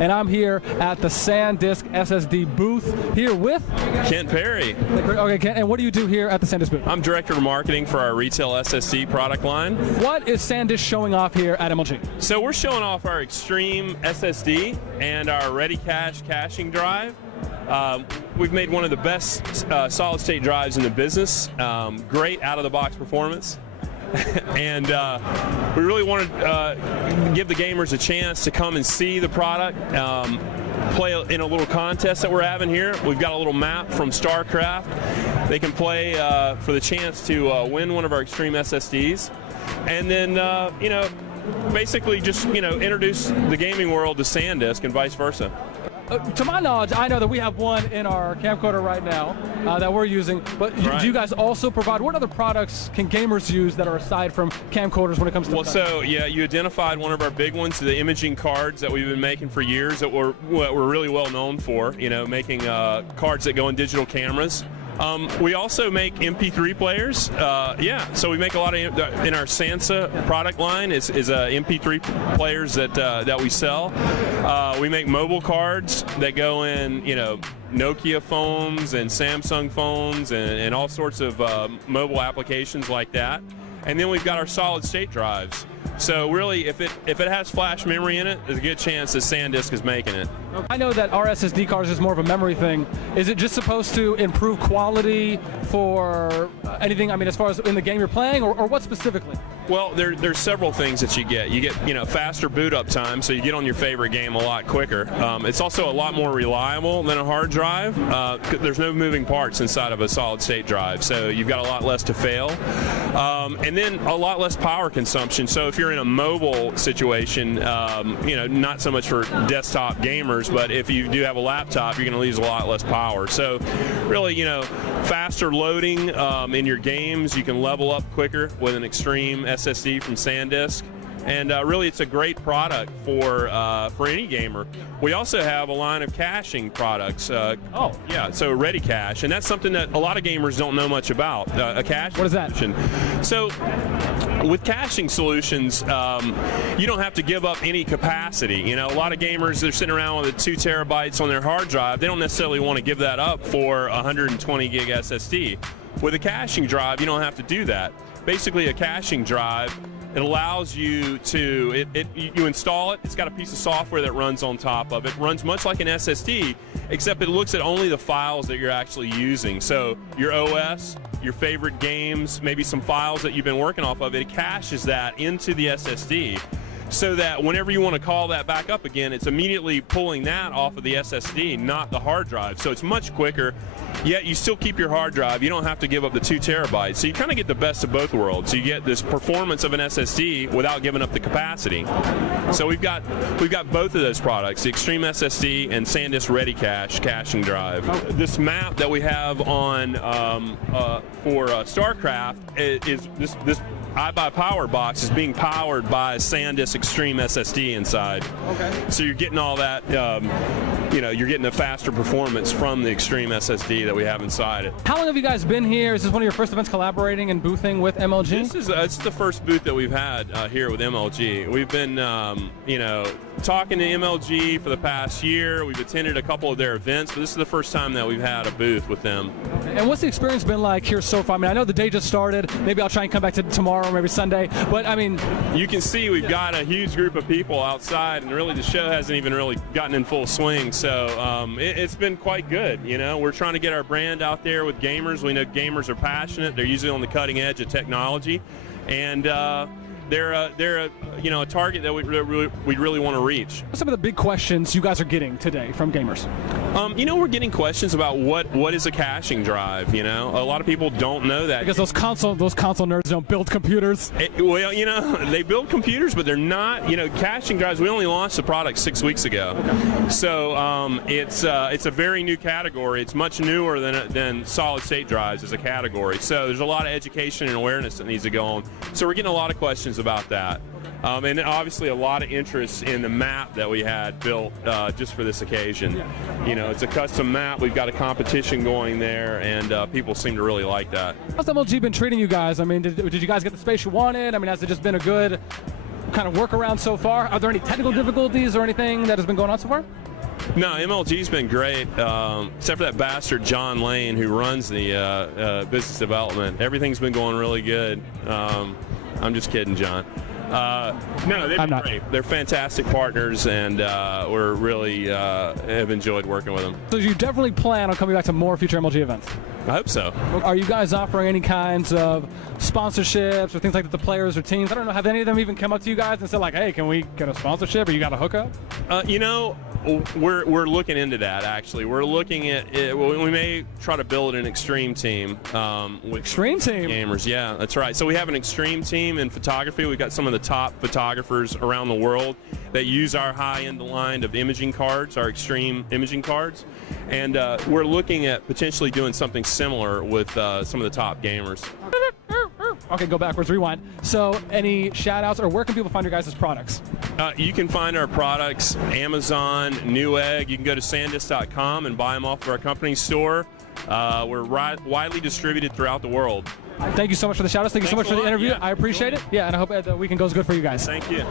and I'm here at the SanDisk SSD booth here with Kent Perry. Okay, Kent, and what do you do here at the SanDisk booth? I'm Director of Marketing for our retail SSD product line. What is SanDisk showing off here at MLG? So we're showing off our Extreme SSD and our Ready Cache caching drive. We've made one of the best solid-state drives in the business. Great out-of-the-box performance. And we really wanted to give the gamers a chance to come and see the product, play in a little contest that we're having here. We've got a little map from StarCraft. They can play for the chance to win one of our Extreme SSDs. And then, basically just, introduce the gaming world to SanDisk and vice versa. To my knowledge, I know that we have one in our camcorder right now that we're using, but do you guys also provide, what other products can gamers use that are aside from camcorders when it comes to you identified one of our big ones, the imaging cards that we've been making for years that we're really well known for, making cards that go in digital cameras. We also make MP3 players. So we make a lot of in our Sansa product line is MP3 players that we sell. We make mobile cards that go in Nokia phones and Samsung phones and all sorts of mobile applications like that. And then we've got our solid state drives. So really, if it has flash memory in it, there's a good chance that SanDisk is making it. I know that our SSD cards is more of a memory thing. Is it just supposed to improve quality for anything, as far as in the game you're playing, or what specifically? Well, there's several things that you get. You get, faster boot up time, so you get on your favorite game a lot quicker. It's also a lot more reliable than a hard drive. There's no moving parts inside of a solid-state drive, so you've got a lot less to fail. And then a lot less power consumption. So if you're in a mobile situation, not so much for desktop gamers, but if you do have a laptop, you're going to use a lot less power. So really, faster loading in your games. You can level up quicker with an Extreme SSD from SanDisk. And really, it's a great product for any gamer. We also have a line of caching products. So Ready Cache, and that's something that a lot of gamers don't know much about. A cache. What is that? So with caching solutions, you don't have to give up any capacity. A lot of gamers, they're sitting around with 2 terabytes on their hard drive. They don't necessarily want to give that up for a 120 gig SSD. With a caching drive, you don't have to do that. Basically, a caching drive, it allows you to, you install it, it's got a piece of software that runs on top of it. It runs much like an SSD, except it looks at only the files that you're actually using. So your OS, your favorite games, maybe some files that you've been working off of, it caches that into the SSD. So that whenever you want to call that back up again, it's immediately pulling that off of the SSD, not the hard drive. So it's much quicker, yet you still keep your hard drive. You don't have to give up the 2 terabytes. So you kind of get the best of both worlds. So you get this performance of an SSD without giving up the capacity. So we've got both of those products, the Extreme SSD and SanDisk Ready Cache caching drive. This map that we have on for StarCraft is this iBuyPower box is being powered by a SanDisk Extreme SSD inside. Okay. So you're getting all that, you're getting the faster performance from the Extreme SSD that we have inside it. How long have you guys been here? Is this one of your first events collaborating and boothing with MLG? It's the first booth that we've had here with MLG. We've been, talking to MLG for the past year. We've attended a couple of their events, but this is the first time that we've had a booth with them. And what's the experience been like here so far? I know the day just started. Maybe I'll try and come back to tomorrow or maybe Sunday. But you can see we've got a huge group of people outside, and really the show hasn't even really gotten in full swing. So it's been quite good. We're trying to get our brand out there with gamers. We know gamers are passionate. They're usually on the cutting edge of technology, and they're a target that we'd really want to reach. What are some of the big questions you guys are getting today from gamers? We're getting questions about what is a caching drive. A lot of people don't know that. Because those console nerds don't build computers. They build computers, but they're not. Caching drives. We only launched the product 6 weeks ago, so it's a very new category. It's much newer than solid state drives as a category. So there's a lot of education and awareness that needs to go on. So we're getting a lot of questions about that. And obviously a lot of interest in the map that we had built just for this occasion. It's a custom map. We've got a competition going there, and people seem to really like that. How's MLG been treating you guys? Did you guys get the space you wanted? Has it just been a good kind of workaround so far? Are there any technical difficulties or anything that has been going on so far? No, MLG's been great, except for that bastard John Lane who runs the business development. Everything's been going really good. I'm just kidding, John. No, they've been great. They're fantastic partners, and we're really have enjoyed working with them. So you definitely plan on coming back to more future MLG events? I hope so. Are you guys offering any kinds of sponsorships or things like that, the players or teams? I don't know, have any of them even come up to you guys and said like, hey, can we get a sponsorship, or you got a hookup? You know, we're looking into that, actually. We're looking at it. We may try to build an extreme team. With extreme team? Gamers, yeah, that's right. So we have an extreme team in photography. We've got some of the top photographers around the world that use our high-end line of imaging cards, our extreme imaging cards. And we're looking at potentially doing something similar with some of the top gamers. Okay, go backwards, rewind. So any shout-outs, or where can people find your guys' products? You can find our products Amazon, Newegg. You can go to SanDisk.com and buy them off of our company store. We're widely distributed throughout the world. Thank you so much for the shout-outs. Thank you so much for the interview. Yeah, I appreciate it. Yeah, and I hope the weekend goes good for you guys. Thank you.